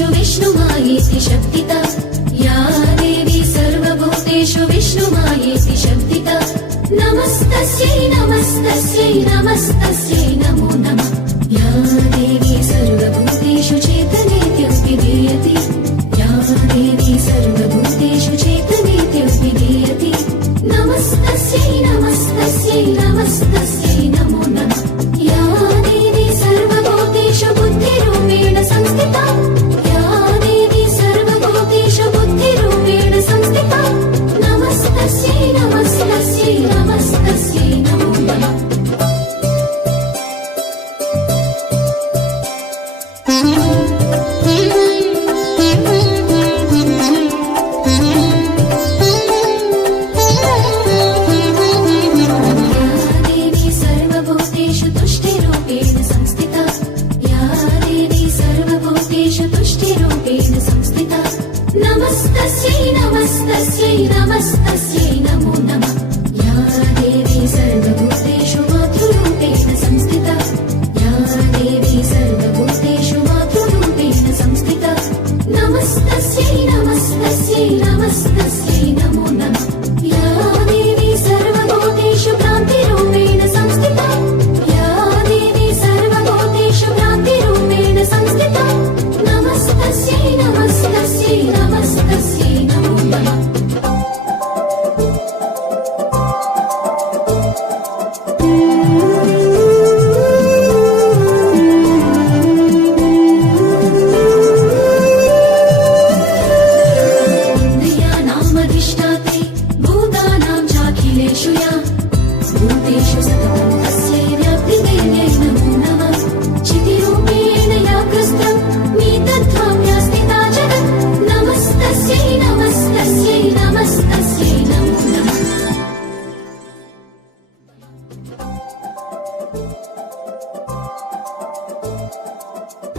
सर्वभूतेषु विष्णुमायेति शक्तिता या देवी सर्वभूतेषु विष्णुमायेति शक्तिता नमस्तस्यै नमस्तस्यै नमस्तस्यै नमो नमः या देवी सर्वभूतेषु चेतनेत्यभिधीयते या देवी सर्वभूतेषु चेतनेत्यभिधीयते नमस्तस्यै नमस्तस्यै नमस्तस्यै नमो नमः या देवी सर्वभूतेषु बुद्धिरूपेण संस्थिता या देवी सर्वभूतेषु बुद्धिरूपेण संस्थिता नमस्तस्यै नमस्तस्यै नमस्तस्यै नमो नमः नमस्तस्यै नमस्तस्यै नमस्तस्यै